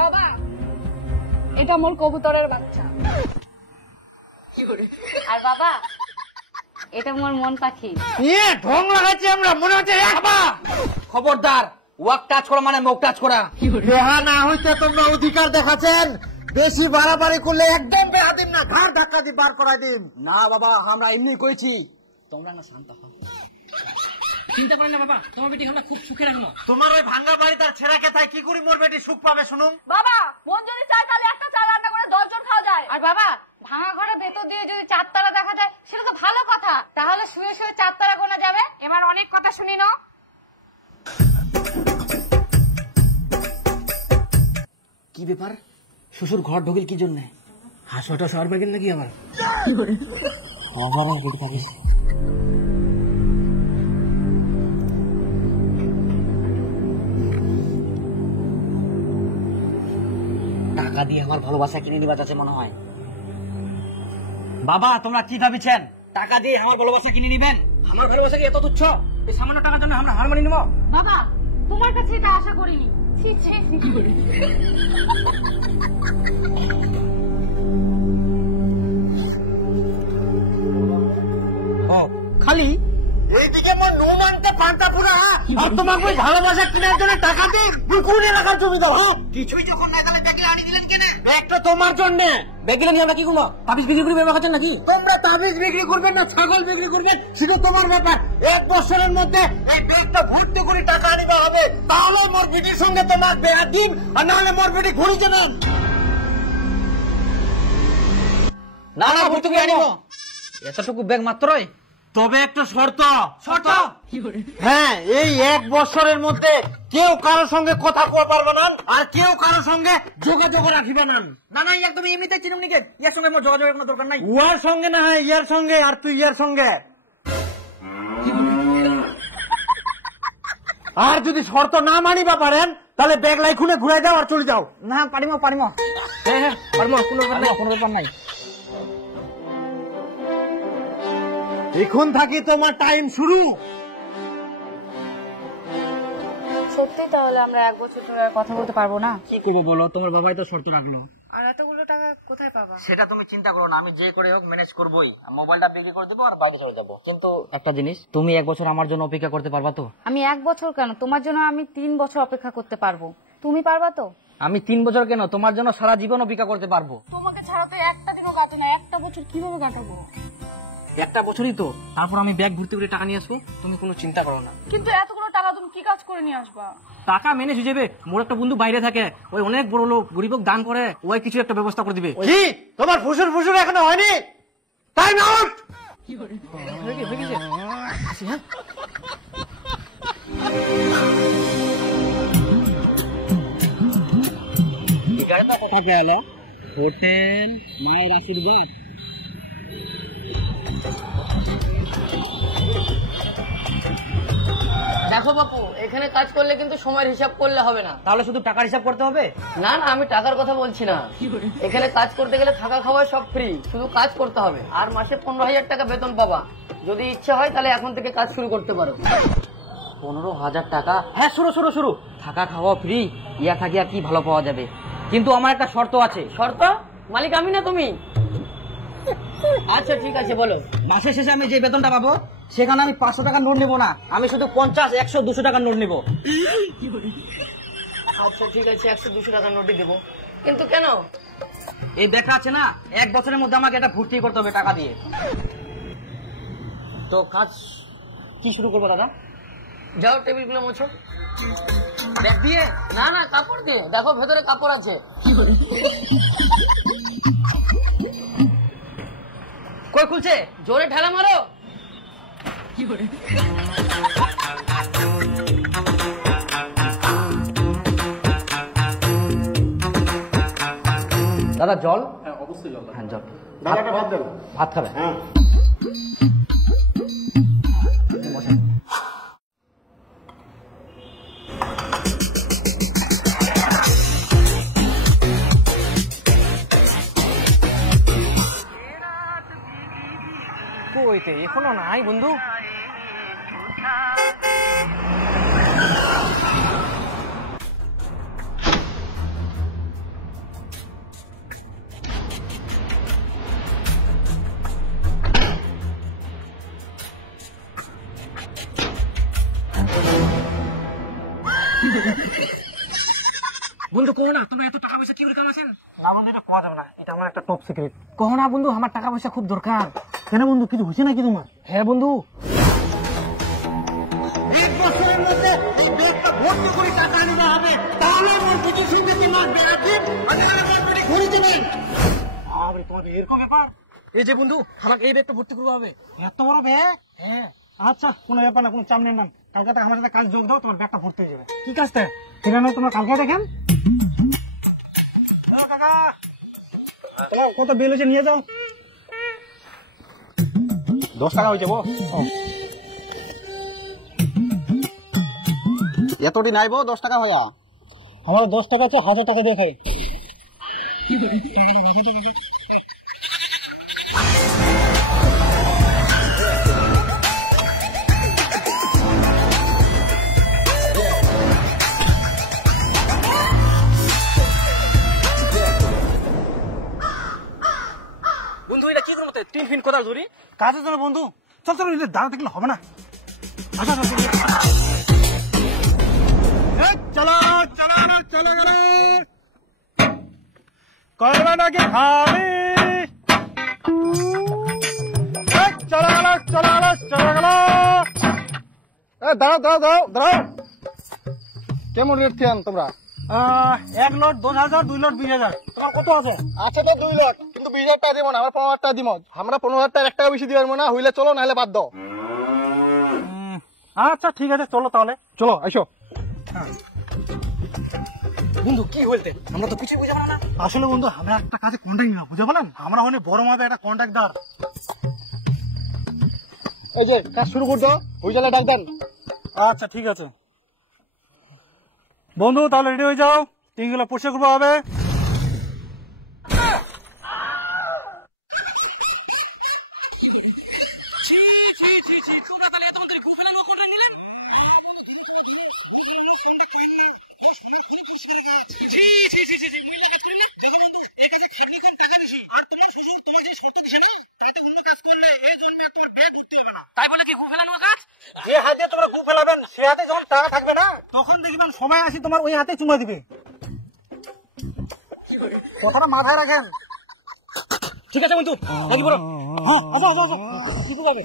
বাবা, এটা মোর কবুতরের বাচ্চা। আর বাবা, এটা মোর মন পাখি। ঢং লাগাচ্ছি আমরা, মনে হচ্ছে খবরদার, ওয়াক টাচ করা মানে মুখ টাচ করা। বেহা না হইতে তোমরা অধিকার দেখাচ্ছেন, বেশি বাড়াবাড়ি করলে একদম বেহা দিন না, ঘাড় ধাক্কা দিয়ে বার করাই দিন। না বাবা, আমরা এমনি কইছি, তোমরা না শান্ত হও। চিন্তা করেন না বাবা, তোমার বেটি আমরা খুব সুখে রাখবো। তোমার ওই ভাঙ্গা বাড়ি তার ছেঁড়া খেতায় কি করি মোর বেটি সুখ পাবে শুনুন। বাবা, মন যদি চায় তাহলে একটা চাল রান্না করে 10 জন খাওয়া যায়। আর বাবা, ভাঙা ঘরের ভেতর দিয়ে যদি 4 তারা দেখা যায় সেটা তো ভালো কথা, তাহলে শুয়ে শুয়ে 4 তারা গোনা যাবে। এবার অনেক কথা শুনি নাও। কি ব্যাপার, শ্বশুর ঘর ঢোকেল কি জন্য? হাসপাতাল শহর বেগেল নাকি আমার? টাকা দিয়ে আমার ভালোবাসা কিনে নিবা যাচ্ছে মনে হয়। বাবা, তোমরা কি ভাবিছেন টাকা দিয়ে আমার ভালোবাসা কিনে নিবেন? আমার ভালোবাসা কি এত তুচ্ছ? এই সামান্য টাকার জন্য আমরা হার মানি নেব? বাবা, তোমার কাছে এটা আশা করিনি। খালি এইদিকে মোর নুন আনতে পান্তা পুরা, আর তোমাকে ওই ভালোবাসা কেনার জন্য টাকা দিয়ে দুকুন এলাকার জমি দাও। কিছুই যখন না গেলে ব্যাগে আনি দিলেন কেন? ব্যাগটা তোমার জন্য। ব্যাগ দিলে নিয়ে আমরা কি করবো? তাবিজ বিক্রি করে ব্যবহার করছেন নাকি? তোমরা তাবিজ বিক্রি করবেন না ছাগল বিক্রি করবেন সেটা তোমার ব্যাপার। 1 বছরের মধ্যে এই ব্যাগটা ভর্তি করে টাকা আনিবা হবে, তাহলে মোর বেটির সঙ্গে তোমার বেয়া দিন, আর নাহলে মোর বেটি ঘুরি যাবেন। না না, ভর্তি করে আনিব। এতটুকু ব্যাগ মাত্রই। তবে একটা শর্ত। শর্ত? হ্যাঁ, এই 1 বছরের মধ্যে কেউ কারোর সঙ্গে কথা কওয়া পারবে না, আর কেউ কারোর সঙ্গে যোগাযোগ রাখিবে না। না না, একদম এমনিতে চিনুম নিকে, ইয়ার সঙ্গে আমার যোগাযোগের কোনো দরকার নাই। উয়ার সঙ্গে না হয় ইয়ার সঙ্গে, আর তুই ইয়ার সঙ্গে। আর যদি শর্ত না মানিবা পারেন তাহলে ব্যাগ লাই খুলে ঘুরে যাও আর চলে যাও। না পারিম পারিম, হ্যাঁ হ্যাঁ পারিম, কোনো ব্যাপার নাই, কোনো ব্যাপার নাই। এখন থাকি তোমার টাইম শুরু। সত্যি তাহলে আমরা 1 বছর ধরে কথা বলতে পারবো না? কি করবো বলো, তোমার বাবাই তো শর্ত রাখলো। আর এতগুলো টাকা কোথায় পাবা? সেটা তুমি চিন্তা করো না, আমি যে করে হোক ম্যানেজ করবোই। মোবাইলটা বিক্রি করে দেবো আর বাকি চলে যাবো। কিন্তু একটা জিনিস, তুমি 1 বছর আমার জন্য অপেক্ষা করতে পারবা তো? আমি 1 বছর কেন, তোমার জন্য আমি 3 বছর অপেক্ষা করতে পারবো। তুমি পারবা তো? আমি 3 বছর কেন, তোমার জন্য সারা জীবন অপেক্ষা করতে পারবো। তোমাকে ছাড়া তো একটা দিনও কাটে না, 1টা বছর কিভাবে কাটাবো? 1টা বছরই তো, তারপর আমি ব্যাগ ভর্তি করে টাকা নিয়ে আসবো, তুমি কোনো চিন্তা করো না। কিন্তু এতগুলো টাকা তুমি কি কাজ করে নিয়ে আসবা? টাকা ম্যানেজ হয়ে যাবে। মোর একটা বন্ধু বাইরে থাকে, ওই অনেক বড় লোক, গরিবক দান করে, ওই কিছু একটা ব্যবস্থা করে দিবে। কি তোমার ফুসুর ফুসুর এখনো হয়নি? Time out. কথা কে আলো? হোটেল মায়ের আশীর্বাদ। দেখো বাপু, এখানে কাজ করলে কিন্তু সময়ের হিসাব করলে হবে না। তাহলে শুধু টাকার হিসাব করতে হবে? না না, আমি টাকার কথা বলছি না। এখানে কাজ করতে গেলে থাকা খাওয়া সব ফ্রি, শুধু কাজ করতে হবে। আর মাসে 15,000 টাকা বেতন পাবা। যদি ইচ্ছা হয় তাহলে এখন থেকে কাজ শুরু করতে পারো। 15,000 টাকা? হ্যাঁ, শুরু। থাকা খাওয়া ফ্রি, ইয়া থাকিয়া কি ভালো পাওয়া যাবে। কিন্তু আমার একটা শর্ত আছে। শর্ত? মালিক আমি না তুমি? আচ্ছা ঠিক আছে, বলো। মাসের শেষে আমি যে বেতনটা পাবো সেখানে আমি 500 টাকা নোট নেবো না, আমি শুধু 50, 100, 200 টাকার নোট নেবো। আচ্ছা ঠিক আছে, 100, 200 টাকা নোটই দেবো। কিন্তু কেন? এই ব্যাগটা আছে না, 1 বছরের মধ্যে আমাকে এটা ভর্তি করতে হবে টাকা দিয়ে। তো কাজ কি শুরু করবো দাদা? যাও টেবিলগুলো মোছো। ব্যাগ দিয়ে? না না, কাপড় দিয়ে। দেখো ভেতরে কাপড় আছে। কই খুলছে? জোরে ঠেলা মারো। দাদা জল? হ্যাঁ অবশ্যই জল। হ্যাঁ জল। দাদা একটা ভাত দেন। ভাত খাবে? হ্যাঁ। কইতে এখনো নাই বন্ধু? বন্ধু কো না তোমরা এত টাকা পয়সা কি করে কামাছেন? না বন্ধু, এটা পাওয়া যাবে না, এটা আমার একটা টপ সিক্রেট। কো না বন্ধু, আমার টাকা পয়সা খুব দরকার। কেন বন্ধু, কিছু হয়েছে নাকি তোমার? হ্যাঁ বন্ধু, 1 বছরের মধ্যে এই ব্যাগটা ভর্তি করে টাকা নিতে হবে, তাহলে আমার বুঝির সঙ্গে তোমার ব্যাগে ঘুরে দেবেন। আরে তোমার এরকম ব্যাপার? এই যে বন্ধু, আমাকে এই ব্যাগটা ভর্তি করতে হবে। এত বড় ব্যাগ? হ্যাঁ। আচ্ছা, কোনো ব্যাপার না, কোনো চাপ নেন না। কালকে থেকে আমার সাথে কাজ যোগ দাও, তোমার ব্যাগটা ভর্তি হয়ে যাবে। কি কাজটা? সেটা নয়, তোমার কালকে দেখেন। কত বিল হয়েছে নিয়ে যাও। 10 টাকা হয়েছে গো। এতটি নাইব 10 টাকা হয়া আমার 10 টাকা আছে, 1000 টাকা দিয়ে খাই। বন্ধু এটা কি করবো? টিন ফিন কোথাও ধরি কাজের জন্য বন্ধু। চল চল, দাঁড়া দেখলে হবে না। আচ্ছা চলো চলো চলো গেল করবে নাকি খাবি? চলো গেল চলো গেল চলো গেল। দাঁড়াও দাঁড়াও দাঁড়াও দাঁড়াও। কেমন রেট খেয়ান তোমরা? 1 লট 10,000, 2 লট 20,000। তোমার কত আছে? আছে তো 2 লাখ, কিন্তু 20,000 টাকা দিব না, আমরা 15,000 টাকা দিব। আমরা 15,000 টাকা 1 টাকা বেশি দিবার না, হইলে চলো, নাহলে বাদ দাও। আচ্ছা ঠিক আছে, চলো তাহলে, চলো আইসো। বন্ধু কি হইতে? আমরা তো কিছুই বুঝা না। আসলে বন্ধু, আমরা একটা কাজে কন্ট্যাক্ট নিলাম, বুঝে বলেন, আমরা অনেক বড় মাপে একটা কন্ট্রাক্টর। এই যে কাজ শুরু করতো, ওই জায়গায় ডাক দেন। আচ্ছা ঠিক আছে বন্ধু, তাহলে রেডি হয়ে যাও, টিনগুলো পরিষ্কার করবো হবে। তাই বলে কি ঘুম ফেলানোর কাজ? যে হাতে তোমরা গু ফেলাবেন, সে হাতে যখন টাকা থাকবে না, তখন দেখবেন সময় আসি তোমার ওই হাতে চুমা দিবে। কথাটা মাথায় রাখেন। ঠিক আছে বন্ধু, নাকি বলো? হ্যাঁ, আসো আসো আসো, কিছু যাবে।